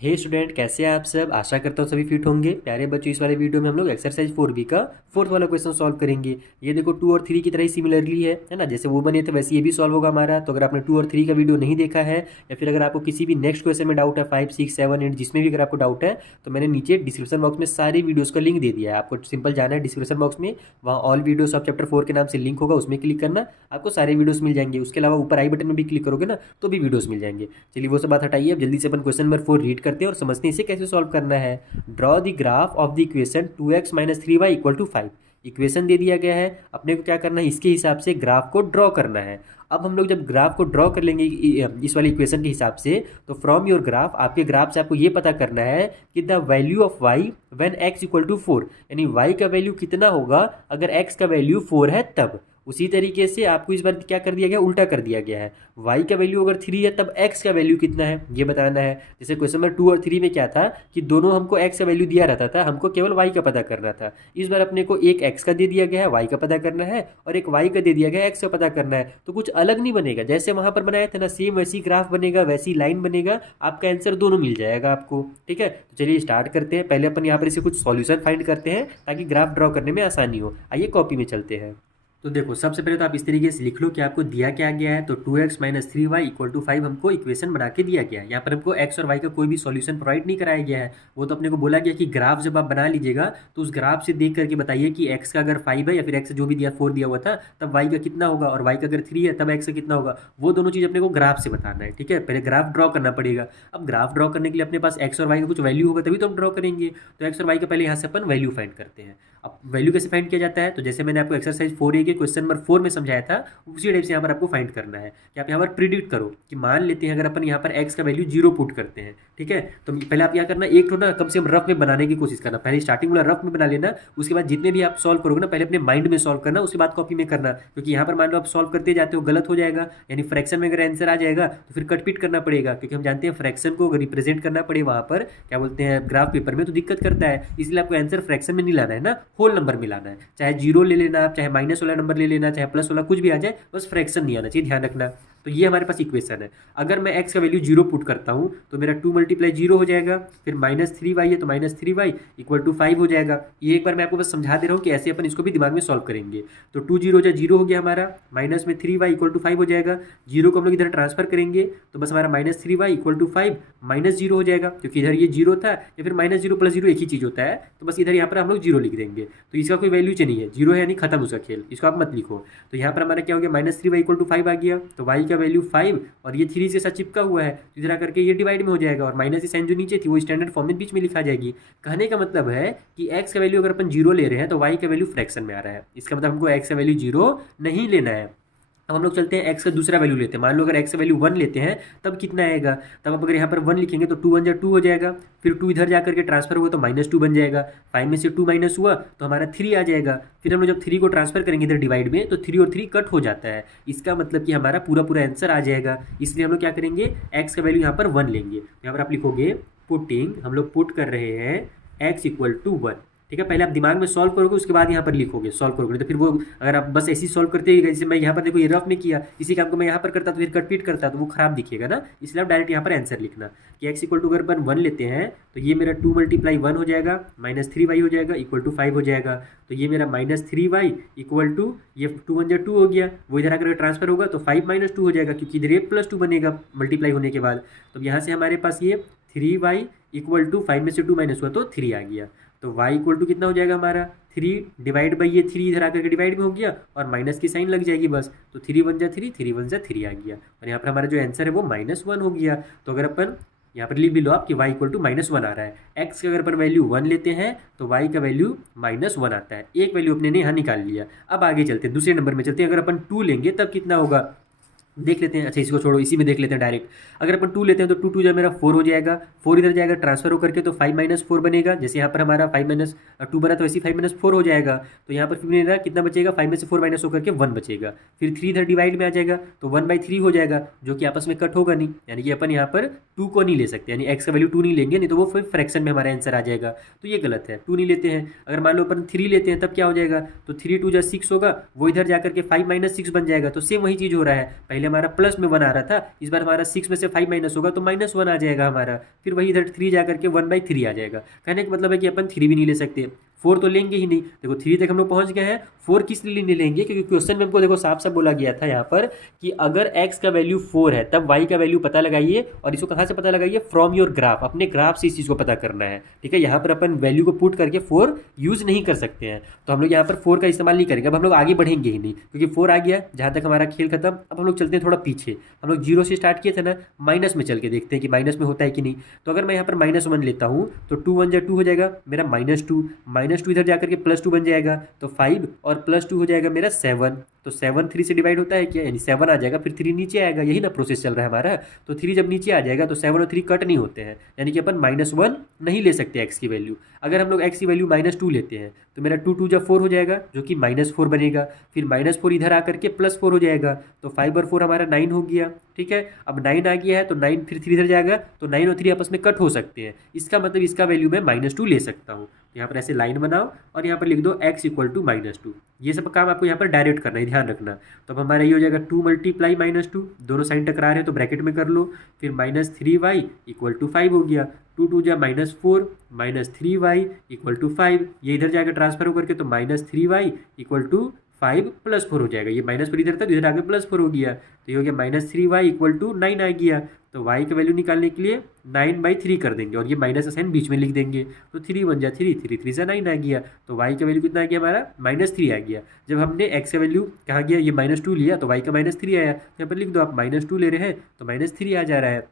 हे student, कैसे हैं आप सब। आशा करता हूँ सभी फिट होंगे। प्यारे बच्चों, इस वाले वीडियो में हम लोग एक्सरसाइज 4B का फोर्थ वाला क्वेश्चन सॉल्व करेंगे। ये देखो 2 और 3 की तरह ही सिमिलरली है ना। जैसे वो बने थे वैसे ये भी सॉल्व होगा हमारा। तो अगर आपने 2 और 3 का वीडियो नहीं देखा है या फिर अगर आपको किसी भी नेक्स्ट क्वेश्चन में डाउट है 5, 6, 7, 8 जिसमें भी अगर आपको डाउट है तो मैंने नीचे डिस्क्रिप्शन बॉक्स में सारी वीडियोज़ का लिंक दे दिया है। आपको सिंपल जाना है डिस्क्रिप्शन बॉक्स में, वहाँ ऑल वीडियोस ऑफ चैप्टर 4 के नाम से लिंक होगा, उसमें क्लिक करना, आपको सारे वीडियोस मिल जाएंगे। उसके अलावा ऊपर आई बटन में भी क्लिक करोगे ना तो भी वीडियोस मिल जाएंगे। चलिए वो सब बात हटाइए, अब जल्दी से अपन क्वेश्चन नंबर 4 रीड करते हैं और समझते हैं इसे कैसे सॉल्व करना है। Draw the graph of the equation 2x minus 3y equal to 5। Equation दे दिया गया है, अपने को क्या करना है, इसके हिसाब से ग्राफ को ड्रॉ करना है। अब हम लोग जब ग्राफ को ड्रॉ कर लेंगे इस वाली इक्वेशन के हिसाब से, तो फ्रॉम योर ग्राफ, आपके ग्राफ से आपको ये पता करना है कि the value of y when x equal to 4, यानी y का वैल्यू कितना होगा अगर x का वैल्यू 4 है तब। उसी तरीके से आपको इस बार क्या कर दिया गया, उल्टा कर दिया गया है। y का वैल्यू अगर 3 है तब x का वैल्यू कितना है ये बताना है। जैसे क्वेश्चन नंबर 2 और 3 में क्या था कि दोनों हमको x का वैल्यू दिया रहता था, हमको केवल y का पता करना था। इस बार अपने को एक x का दे दिया गया है, y का पता करना है, और एक y का दे दिया गया है, x का पता करना है। तो कुछ अलग नहीं बनेगा, जैसे वहां पर बनाया था ना सेम वैसी ग्राफ बनेगा, वैसी लाइन बनेगा, आपका आंसर दोनों मिल जाएगा आपको। ठीक है, तो चलिए स्टार्ट करते हैं। पहले अपन यहाँ पर इसे कुछ सॉल्यूशन फाइंड करते हैं ताकि ग्राफ ड्रॉ करने में आसानी हो। आइए कॉपी में चलते हैं। तो देखो सबसे पहले तो आप इस तरीके से लिख लो कि आपको दिया क्या गया है। तो 2x minus 3y equal to 5 हमको इक्वेशन बना के दिया गया है। यहाँ पर हमको x और y का कोई भी सॉल्यूशन प्रोवाइड नहीं कराया गया है। वो तो अपने को बोला गया कि ग्राफ जब आप बना लीजिएगा तो उस ग्राफ से देख करके बताइए कि x का अगर 5 है या फिर x जो भी दिया 4 दिया हुआ था तब y का कितना होगा, और y का अगर 3 है तब x का कितना होगा। वो दोनों चीज़ अपने को ग्राफ से बताना है। ठीक है, पहले ग्राफ ड्रॉ करना पड़ेगा। अब ग्राफ ड्रॉ करने के लिए अपने पास x और y का कुछ वैल्यू होगा तभी तो हम ड्रॉ करेंगे। तो x और y का पहले यहाँ से अपन वैल्यू फाइंड करते हैं। अब वैल्यू कैसे फाइंड किया जाता है, तो जैसे मैंने आपको एक्सरसाइज 4A के क्वेश्चन नंबर 4 में समझाया था उसी टाइप से यहाँ पर आपको फाइंड करना है कि आप यहाँ पर प्रिडिक्ट करो कि मान लेते हैं अगर अपन यहाँ पर x का वैल्यू 0 पुट करते हैं। ठीक है, तो पहले आप क्या करना, एक तो ना कम से कम रफ में बनाने की कोशिश करना। पहले स्टार्टिंग वाला रफ में बना लेना, उसके बाद जितने भी आप सॉल्व करोगे ना पहले अपने माइंड में सॉल्व करना, उसके बाद कॉपी में करना। क्योंकि यहाँ पर मान लो आप सॉल्व करते जाते हो गलत हो जाएगा, यानी फ्रैक्शन में अगर आंसर आ जाएगा तो फिर कटपीट करना पड़ेगा। क्योंकि हम जानते हैं फ्रैक्शन को अगर रिप्रेजेंट करना पड़े वहाँ पर क्या बोलते हैं ग्राफ पेपर में तो दिक्कत करता है। इसलिए आपको आंसर फ्रैक्शन में नहीं लाना है ना, होल नंबर में लाना है। चाहे जीरो ले लेना आप, चाहे माइनस वाला नंबर ले लेना, चाहे प्लस वाला, कुछ भी आ जाए, बस फ्रैक्शन नहीं आना चाहिए, ध्यान रखना। तो ये हमारे पास इक्वेशन है। अगर मैं x का वैल्यू 0 पुट करता हूँ तो मेरा 2 मल्टीप्लाई 0 हो जाएगा, फिर माइनस 3y है तो माइनस 3y इक्वल टू 5 हो जाएगा। ये एक बार मैं आपको बस समझा दे रहा हूँ कि ऐसे अपन इसको भी दिमाग में सॉल्व करेंगे। तो 2 जीरो जा 0 हो गया हमारा, माइनस में 3y इक्वल टू 5 हो जाएगा। जीरो को हम लोग इधर ट्रांसफर करेंगे तो बस हमारा minus 3y equal to 5 minus 0 हो जाएगा, क्योंकि इधर ये 0 था या फिर माइनस 0 प्लस 0 एक ही चीज़ होता है। तो बस इधर यहाँ पर हम लोग 0 लिख देंगे। तो इसका कोई वैल्यू नहीं है, 0 है यानी खत्म उसका खेल, इसको आप मत लिखो। तो यहाँ पर हमारा क्या हो गया, माइनस 3y इक्वल टू 5 आ गया। तो y का वैल्यू 5 और ये 3 के साथ चिपका हुआ है, तो इधर आकर के ये डिवाइड में हो जाएगा, और माइनस की साइन जो नीचे थी वो स्टैंडर्ड फॉर्म में बीच में लिखा जाएगी। कहने का मतलब है कि x का वैल्यू अगर अपन 0 ले रहे हैं तो y का वैल्यू फ्रैक्शन में आ रहा है। इसका मतलब हमको x का वैल्यू 0 नहीं लेना है। अब हम लोग चलते हैं x का दूसरा वैल्यू लेते हैं। मान लो अगर x का वैल्यू 1 लेते हैं तब कितना आएगा, तब आप अगर यहाँ पर 1 लिखेंगे तो 2 1 जा 2 हो जाएगा, फिर 2 इधर जाकर के ट्रांसफर हुआ तो माइनस 2 बन जाएगा। 5 में से 2 माइनस हुआ तो हमारा 3 आ जाएगा। फिर हम लोग जब 3 को ट्रांसफर करेंगे इधर डिवाइड में तो 3 और 3 कट हो जाता है। इसका मतलब कि हमारा पूरा पूरा आंसर आ जाएगा। इसलिए हम लोग क्या करेंगे, x का वैल्यू यहाँ पर 1 लेंगे। यहाँ पर आप लिखोगे पुटिंग, हम लोग पुट कर रहे हैं x इक्वल टू 1। ठीक है, पहले आप दिमाग में सॉल्व करोगे उसके बाद यहाँ पर लिखोगे, सॉल्व करोगे। तो फिर वो अगर आप बस ऐसे ही सॉल्व करते ही, जैसे मैं यहाँ पर देखो ये रफ में किया, इसी काम को मैं यहाँ पर करता तो फिर कटपीट करता तो वो खराब दिखेगा ना। इसलिए आप डायरेक्ट यहाँ पर आंसर लिखना कि x इक्वल टू अगर अपन 1 लेते हैं तो ये मेरा 2 मल्टीप्लाई 1 हो जाएगा, माइनस 3y हो जाएगा इक्वल टू 5 हो जाएगा। तो ये मेरा माइनस 3y इक्वल टू ये 2 1 जा 2 हो गया, वो इधर आकर ट्रांसफर होगा तो 5 माइनस 2 हो जाएगा, क्योंकि इधर ये प्लस 2 बनेगा मल्टीप्लाई होने के बाद। तो यहाँ से हमारे पास ये 3y इक्वल टू 5 में से 2 माइनस हुआ तो 3 आ गया। तो y इक्वल टू कितना हो जाएगा हमारा 3 डिवाइड बाई ये 3 इधर आकर के डिवाइड में हो गया और माइनस की साइन लग जाएगी बस। तो 3 1 जा 3, 3 1 जा 3 आ गया, और यहाँ पर हमारा जो आंसर है वो -1 हो गया। तो अगर अपन यहाँ पर लिख भी लो आप कि y इक्वल टू -1 आ रहा है। x का अगर अपन वैल्यू 1 लेते हैं तो y का वैल्यू -1 आता है। एक वैल्यू अपने ने यहाँ निकाल लिया। अब आगे चलते हैं, दूसरे नंबर में चलते हैं। अगर अपन 2 लेंगे तब कितना होगा देख लेते हैं। अच्छा इसको छोड़ो, इसी में देख लेते हैं डायरेक्ट। अगर अपन 2 लेते हैं तो 2 2 जा मेरा 4 हो जाएगा, 4 इधर जाएगा ट्रांसफर होकर के तो 5 माइनस 4 बनेगा। जैसे यहाँ पर हमारा 5 माइनस 2 बना तो वैसे 5 माइनस 4 हो जाएगा। तो यहाँ पर फिर मेरा कितना बचेगा, 5 में से 4 माइनस होकर के 1 बचेगा। फिर 3 इधर डिवाइड में आ जाएगा तो 1/3 हो जाएगा, जो कि आपस में कट होगा नहीं, यानी कि अपन यहाँ पर 2 को नहीं ले सकते, यानी x का वैल्यू 2 नहीं लेंगे, नहीं तो वो फिर फ्रैक्शन में हमारा आंसर आ जाएगा। तो ये गलत है, 2 नहीं लेते हैं। अगर मान लो अपन 3 लेते हैं तब क्या हो जाएगा, तो 3 2 जा 6 होगा, वो इधर जाकर के 5 माइनस 6 बन जाएगा। तो सेम वही चीज़ हो रहा है, पहले हमारा प्लस में 1 आ रहा था, इस बार हमारा 6 में से 5 माइनस होगा तो -1 आ जाएगा हमारा, फिर वही इधर 3 जा करके 1/3 आ जाएगा। कहने का मतलब है कि अपन 3 भी नहीं ले सकते, 4 तो लेंगे ही नहीं। देखो 3 तक हम लोग पहुंच गए हैं, 4 किस लिए नहीं लेंगे, क्योंकि क्वेश्चन में हमको देखो साफ साफ बोला गया था यहाँ पर कि अगर x का वैल्यू 4 है तब y का वैल्यू पता लगाइए, और इसको कहाँ से पता लगाइए, फ्रॉम योर ग्राफ, अपने ग्राफ से इस चीज़ को पता करना है। ठीक है, यहाँ पर अपन वैल्यू को पुट करके 4 यूज नहीं कर सकते हैं, तो हम लोग यहाँ पर 4 का इस्तेमाल नहीं करेंगे। अब हम लोग आगे बढ़ेंगे ही नहीं, क्योंकि 4 आ गया जहाँ तक हमारा खेल खत्म। अब हम लोग चलते हैं थोड़ा पीछे, हम लोग 0 से स्टार्ट किए थे ना, माइनस में चल के देखते हैं कि माइनस में होता है कि नहीं। तो अगर मैं यहाँ पर -1 लेता हूँ तो 2 1 जा 2 हो जाएगा मेरा -2 इधर जाकर के +2 बन जाएगा तो 5 और +2 हो जाएगा मेरा 7। तो 7 3 से डिवाइड होता है क्या, यानी 7 आ जाएगा, फिर 3 नीचे आएगा, यही ना प्रोसेस चल रहा है हमारा। तो 3 जब नीचे आ जाएगा तो 7 और 3 कट नहीं होते हैं, यानी कि अपन -1 नहीं ले सकते x की वैल्यू। अगर हम लोग x की वैल्यू -2 लेते हैं तो मेरा 2 2 जब 4 हो जाएगा, जो कि -4 बनेगा, फिर -4 इधर आकर के +4 हो जाएगा, तो 5 और 4 हमारा 9 हो गया। ठीक है, अब 9 आ गया है तो 9 फिर 3 इधर जाएगा, तो 9 और 3 आपस में कट हो सकते हैं, इसका मतलब इसका वैल्यू मैं -2 ले सकता हूँ। यहाँ पर ऐसे लाइन बनाओ और यहाँ पर लिख दो x = -2। ये सब काम आपको यहाँ पर डायरेक्ट करना है, ध्यान रखना। तो अब हमारा ये हो जाएगा 2 × -2, दोनों साइन टकरा रहे हैं तो ब्रैकेट में कर लो, फिर -3y = 5 हो गया, 2 2 जा -4, -3y = 5, ये इधर जाकर ट्रांसफर होकर के तो -3y = 5 + 4 हो जाएगा। ये -4 इधर था तो इधर आगे +4 हो गया, तो ये हो गया -3y = 9 आ गया। तो y का वैल्यू निकालने के लिए 9/3 कर देंगे और ये माइनस का साइन बीच में लिख देंगे, तो 3 1 जा 3, 3 3 जा 9 आ गया। तो y का वैल्यू कितना आ गया हमारा, -3 आ गया। जब हमने x का वैल्यू कहाँ गया, ये -2 लिया तो y का -3 आया, तो यहाँ पर लिख दो आप -2 ले रहे हैं तो -3 आ जा रहा है।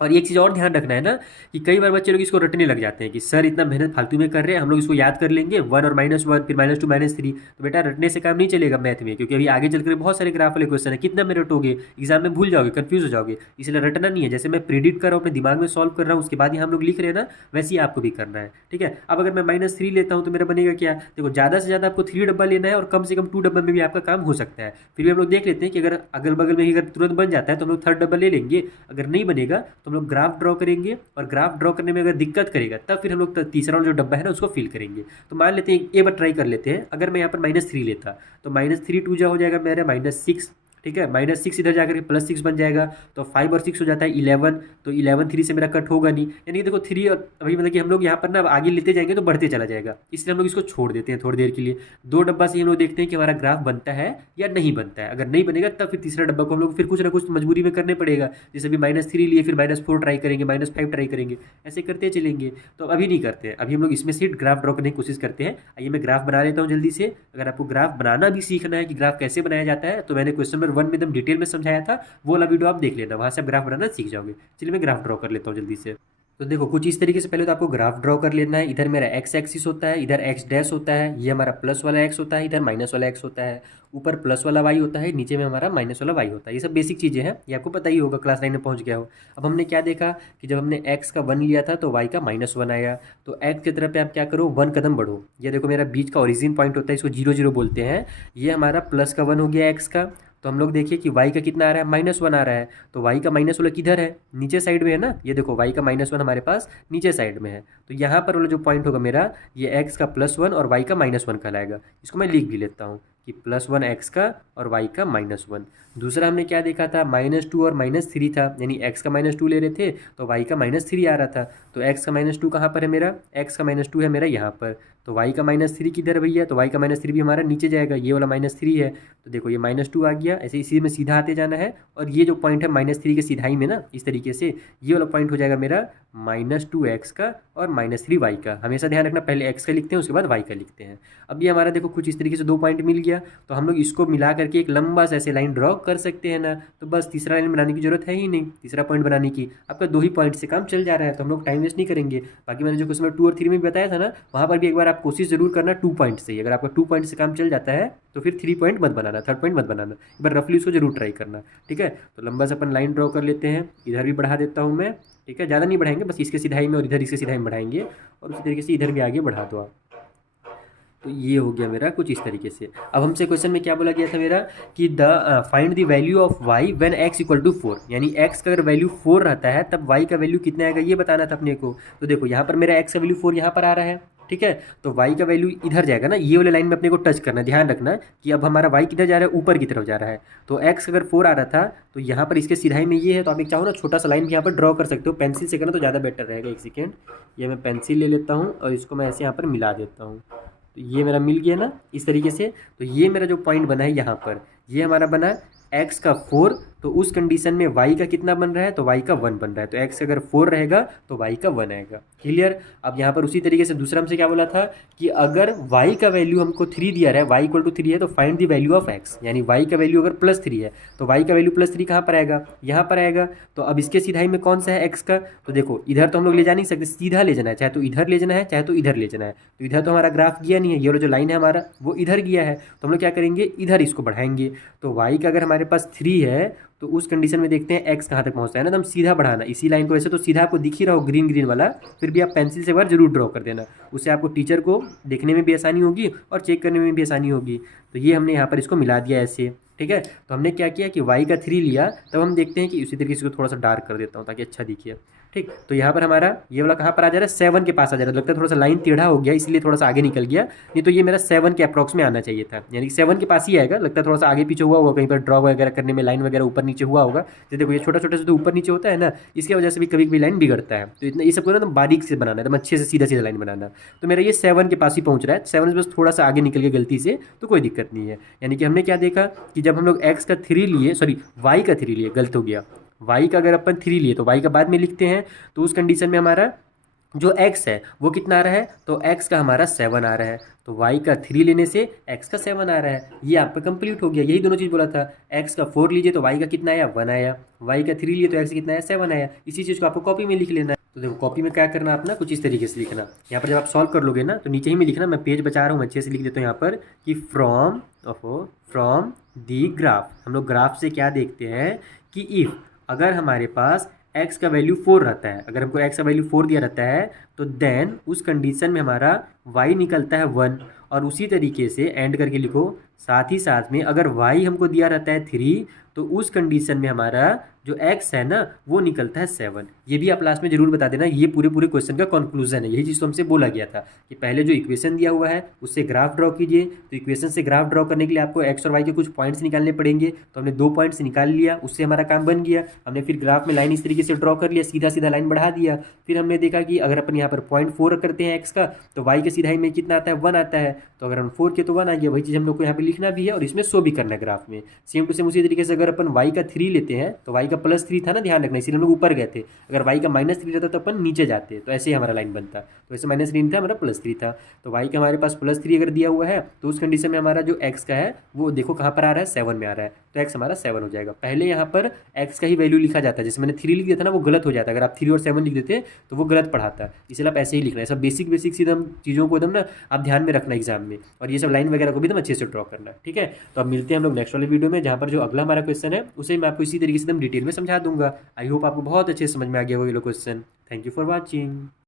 और एक चीज़ और ध्यान रखना है ना कि कई बार बच्चे लोग इसको रटने लग जाते हैं कि सर इतना मेहनत फालतू में कर रहे हैं, हम लोग इसको याद कर लेंगे 1 और -1 फिर -2 -3। तो बेटा रटने से काम नहीं चलेगा मैथ में, क्योंकि अभी आगे चलकर बहुत सारे ग्राफ वाले क्वेश्चन है, कितना में रटोगे, एग्जाम में भूल जाओगे, कंफ्यूज हो जाओगे। इसलिए रटना नहीं है, जैसे मैं प्रिडिक्ट कर रहा हूँ अपने दिमाग में सॉल्व कर रहा हूँ, उसके बाद ही हम लोग लिख रहे हैं ना, वैसे ही आपको भी करना है। ठीक है, अब अगर मैं -3 लेता हूँ तो मेरा बनेगा क्या, देखो ज़्यादा से ज़्यादा आपको 3 डब्बा लेना है और कम से कम 2 डब्बा में भी आपका काम हो सकता है। फिर भी हम लोग देख लेते हैं कि अगर अगल बगल में ही अगर तुरंत बन जाता है तो हम लोग 3rd डब्बा ले लेंगे, अगर नहीं बनेगा तो हम लोग ग्राफ ड्रॉ करेंगे, और ग्राफ ड्रॉ करने में अगर दिक्कत करेगा तब फिर हम लोग तीसरा जो डब्बा है ना उसको फिल करेंगे। तो मान लेते हैं एक बार ट्राई कर लेते हैं, अगर मैं यहाँ पर -3 लेता तो -3 2 जा हो जाएगा मेरा -6। ठीक है, -6 इधर जाकर के +6 बन जाएगा, तो 5 और 6 हो जाता है 11, तो 11 3 से मेरा कट होगा नहीं, यानी कि देखो 3 और अभी मतलब कि हम लोग यहाँ पर ना आगे लेते जाएंगे तो बढ़ते चला जाएगा, इसलिए हम लोग इसको छोड़ देते हैं थोड़ी देर के लिए। 2 डब्बा से हम लोग देखते हैं कि हमारा ग्राफ बनता है या नहीं बनता है, अगर नहीं बनेगा तब फिर तीसरा डब्बा को हम लोग फिर कुछ ना कुछ मजबूरी में करने पड़ेगा, जैसे अभी -3 लिए फिर -4 ट्राई करेंगे, -5 ट्राई करेंगे, ऐसे करते चलेंगे। तो अभी नहीं करते हैं, अभी हम लोग इसमें से ग्राफ ड्रॉ करने की कोशिश करते हैं। आइए मैं ग्राफ बना लेता हूँ जल्दी से। अगर आपको ग्राफ बनाना भी सीखना है कि ग्राफ कैसे बनाया जाता है तो मैंने क्वेश्चन नंबर 1 में एकदम डिटेल में समझाया था, वो वाला वीडियो आप देख लेना, वहाँ से आप ग्राफ बनाना सीख जाओगे। चलिए मैं ग्राफ ड्रॉ कर लेता हूँ जल्दी से। तो देखो कुछ इस तरीके से पहले तो आपको ग्राफ ड्रॉ कर लेना है। इधर मेरा x एक्सिस होता है, इधर x डैश होता है, ये हमारा प्लस वाला x होता है, इधर माइनस वाला x होता है, ऊपर प्लस वाला y होता है, नीचे में हमारा माइनस वाला y होता है। ये सब बेसिक चीज़ें हैं, ये आपको पता ही होगा, क्लास 9 में पहुंच गया हो। अब हमने क्या देखा कि जब हमने x का 1 लिया था तो y का -1 आया, तो x की तरफ पे आप क्या करो, 1 कदम बढ़ो। ये देखो मेरा बीच का ओरिजिन पॉइंट होता है, इसको 0 0 बोलते हैं। ये हमारा प्लस का 1 हो गया x का, तो हम लोग देखिए कि y का कितना आ रहा है, -1 आ रहा है, तो y का -1 किधर है, नीचे साइड में है ना। ये देखो y का -1 हमारे पास नीचे साइड में है, तो यहाँ पर वाला जो पॉइंट होगा मेरा, ये x का +1 और y का -1 कहलाएगा। इसको मैं लिख भी लेता हूँ कि +1 x का और y का -1। दूसरा हमने क्या देखा था, -2 और -3 था, यानी x का -2 ले रहे थे तो y का -3 आ रहा था। तो x का -2 कहाँ पर है मेरा, x का -2 है मेरा यहाँ पर, तो y का -3 किधर भैया, तो y का -3 भी हमारा नीचे जाएगा, ये वाला -3 है, तो देखो ये -2 आ गया। ऐसे इसी में सीधा आते जाना है, और ये जो पॉइंट है -3 के सीधाई में ना, इस तरीके से ये वाला पॉइंट हो जाएगा मेरा -2x का और -3y का। हमेशा ध्यान रखना, पहले x का लिखते हैं उसके बाद y का लिखते हैं। अब ये हमारा देखो कुछ इस तरीके से 2 पॉइंट मिल गया, तो हम लोग इसको मिला करके एक लंबा सा ऐसे लाइन ड्रॉ कर सकते हैं ना। तो बस तीसरा लाइन बनाने की जरूरत है ही नहीं, तीसरा पॉइंट बनाने की, आपका 2 ही पॉइंट से काम चल जा रहा है, तो हम लोग टाइम वेस्ट नहीं करेंगे। बाकी मैंने जो क्वेश्चन नंबर 2 और 3 में बताया था ना, वहाँ पर भी एक बार आप कोशिश जरूर करना 2 पॉइंट से ही। अगर आपका 2 पॉइंट से काम चल जाता है तो फिर 3 पॉइंट मत बनाना, 3rd पॉइंट मत बनाना, एक बार रफली उसको जरूर ट्राई करना। ठीक है, तो लंबा सा अपन लाइन ड्रॉ कर लेते हैं, इधर भी बढ़ा देता हूँ मैं। ठीक है, ज़्यादा नहीं बढ़ाएंगे, बस इसके सीधाई में और इधर इसके सीधाई में बढ़ाएंगे, और उसी तरीके से इधर भी आगे बढ़ा दो आप। तो ये हो गया मेरा कुछ इस तरीके से। अब हमसे क्वेश्चन में क्या बोला गया था मेरा कि find the value of y when x = 4, यानी x का अगर वैल्यू 4 रहता है तब y का वैल्यू कितना आएगा ये बताना था अपने को। तो देखो यहाँ पर मेरा x का वैल्यू 4 यहाँ पर आ रहा है, ठीक है। तो y का वैल्यू इधर जाएगा ना, ये वाले लाइन में अपने को टच करना है, ध्यान रखना कि अब हमारा y किधर जा रहा है, ऊपर की तरफ जा रहा है। तो x अगर 4 आ रहा था तो यहाँ पर इसके सीधाई में ये है, तो आप एक चाहो ना छोटा सा लाइन भी यहाँ पर ड्रॉ कर सकते हो, पेंसिल से करना तो ज़्यादा बेटर रहेगा। एक सेकेंड, ये मैं पेंसिल ले लेता हूँ और इसको मैं ऐसे यहाँ पर मिला देता हूँ। तो ये मेरा मिल गया ना इस तरीके से। तो ये मेरा जो पॉइंट बना है यहाँ पर, ये हमारा बना है x का 4, तो उस कंडीशन में y का कितना बन रहा है, तो y का 1 बन रहा है। तो x अगर 4 रहेगा तो y का 1 आएगा। क्लियर। अब यहाँ पर उसी तरीके से दूसरा हमसे क्या बोला था कि अगर y का वैल्यू हमको 3 दिया रहा है, y इक्वल टू 3 है, तो find the value of x, यानी y का वैल्यू अगर +3 है तो y का वैल्यू +3 कहाँ पर आएगा, यहाँ पर आएगा। तो अब इसके सीधाई में कौन सा है x का, तो देखो इधर तो हम लोग ले जा नहीं सकते, सीधा ले जाना है, चाहे तो इधर ले जाना है चाहे तो इधर ले जाना है। तो इधर तो हमारा ग्राफ गया नहीं है, ये जो लाइन है हमारा वो इधर गया है, तो हम लोग क्या करेंगे, इधर इसको बढ़ाएंगे। तो y का अगर हमारे पास 3 है तो उस कंडीशन में देखते हैं x कहाँ तक पहुँचता है ना, तो हम सीधा बढ़ाना इसी लाइन को, वैसे तो सीधा आपको दिख ही रहा हो ग्रीन ग्रीन वाला, फिर भी आप पेंसिल से बार जरूर ड्रॉ कर देना, उससे आपको टीचर को देखने में भी आसानी होगी और चेक करने में भी आसानी होगी। तो ये हमने यहाँ पर इसको मिला दिया ऐसे, ठीक है। तो हमने क्या किया कि y का 3 लिया, तब हम देखते हैं कि उसी तरीके से इसको थोड़ा सा डार्क कर देता हूँ ताकि अच्छा दिखे, ठीक। तो यहाँ पर हमारा ये वाला कहाँ पर आ जा रहा है, 7 के पास आ जा रहा है। लगता है थोड़ा सा लाइन टेढ़ा हो गया इसलिए थोड़ा सा आगे निकल गया, नहीं तो ये मेरा 7 के अप्रॉक्स में आना चाहिए था, यानी 7 के पास ही आएगा। लगता है थोड़ा सा आगे पीछे हुआ होगा, कहीं पर ड्रॉ वगैरह करने में लाइन वगैरह ऊपर नीचे हुआ होगा। जैसे देखो ये छोटा छोटा से तो ऊपर नीचे होता है ना, इसकी वजह से भी कभी कभी लाइन बिगड़ता है। तो इतना ये सबको ना एकदम बारीक से बनाना है, एकदम अच्छे से सीधा सीधा लाइन बनाना। तो मेरा ये 7 के पास ही पहुँच रहा है, 7 से बस थोड़ा सा आगे निकल गया गलती से, तो कोई दिक्कत नहीं है। यानी कि हमने क्या देखा कि जब हम लोग x का 3 लिए, सॉरी y का 3 लिए, गलत हो गया, y का अगर अपन 3 लिए तो y का बाद में लिखते हैं, तो उस कंडीशन में हमारा जो x है वो कितना आ रहा है, तो x का हमारा 7 आ रहा है। तो y का 3 लेने से x का 7 आ रहा है, ये आपका कंप्लीट हो गया। यही दोनों चीज़ बोला था, x का 4 लीजिए तो y का कितना आया, 1 आया, y का 3 लिए तो x कितना आया, 7 आया। इसी चीज़ को आपको कॉपी में लिख लेना है। तो देखो कॉपी में क्या करना अपना, कुछ इस तरीके से लिखना। यहाँ पर जब आप सॉल्व कर लोगे ना तो नीचे ही में लिखना, मैं पेज बचा रहा हूँ अच्छे से लिख देता हूँ यहाँ पर कि फ्रॉम दी ग्राफ, हम लोग ग्राफ से क्या देखते हैं कि इफ़ अगर हमारे पास x का वैल्यू 4 रहता है, अगर हमको x का वैल्यू 4 दिया रहता है तो देन उस कंडीशन में हमारा y निकलता है 1। और उसी तरीके से एंड करके लिखो, साथ ही साथ में अगर y हमको दिया रहता है 3 तो उस कंडीशन में हमारा जो x है ना वो निकलता है 7। ये भी आप लास्ट में जरूर बता देना, ये पूरे क्वेश्चन का कंक्लूजन है। यही चीज़ तो हमसे बोला गया था कि पहले जो इक्वेशन दिया हुआ है उससे ग्राफ ड्रॉ कीजिए। तो इक्वेशन से ग्राफ ड्रॉ करने के लिए आपको x और y के कुछ पॉइंट्स निकालने पड़ेंगे, तो हमने 2 पॉइंट्स निकाल लिया, उससे हमारा काम बन गया। हमने फिर ग्राफ में लाइन इस तरीके से ड्रॉ कर लिया, सीधा सीधा लाइन बढ़ा दिया। फिर हमने देखा कि अगर अपन यहाँ पर 0.4 करते हैं x का तो y के सीधाई में कितना आता है, 1 आता है। तो अगर हम 4 के तो 1 आ गया, वही चीज़ हम लोग को यहाँ पे लिखना भी है और इसमें शो भी करना है ग्राफ में। सेम टू सेम उसी तरीके से अगर अपन y का 3 लेते हैं तो y का +3 था ना, ध्यान रखना, इसीलिए हम लोग ऊपर गए थे। अगर y का -3 रहता तो अपन नीचे जाते, तो ऐसे ही हमारा लाइन बनता। तो ऐसे -3 था, हमारा +3 था। तो y का हमारे पास +3 अगर दिया हुआ है तो उस कंडीशन में हमारा जो x का है वो देखो कहाँ पर आ रहा है, 7 में आ रहा है। तो x हमारा 7 हो जाएगा। पहले यहाँ पर x का ही वैल्यू लिखा जाता है, जैसे मैंने 3 लिख दिया था ना वो गलत हो जाता है। अगर आप 3 और 7 लिख देते तो वो गलत पढ़ाता, इसलिए आप ऐसे ही लिखना है। सब बेसिक एकदम चीज़ों को एकदम ना आप ध्यान में रखना एग्जाम में, और ये सब लाइन वगैरह को भी एकदम अच्छे से ड्रॉ करना, ठीक है। तो अब मिलते हैं हम लोग नेक्स्ट वाले वीडियो में, जहाँ पर जो अगला हमारा क्वेश्चन है उसे मैं आपको इसी तरीके से एकदम डिटेल में समझा दूंगा। आई होप आपको बहुत अच्छे से समझ में आ गया होगा ये question. Thank you for watching.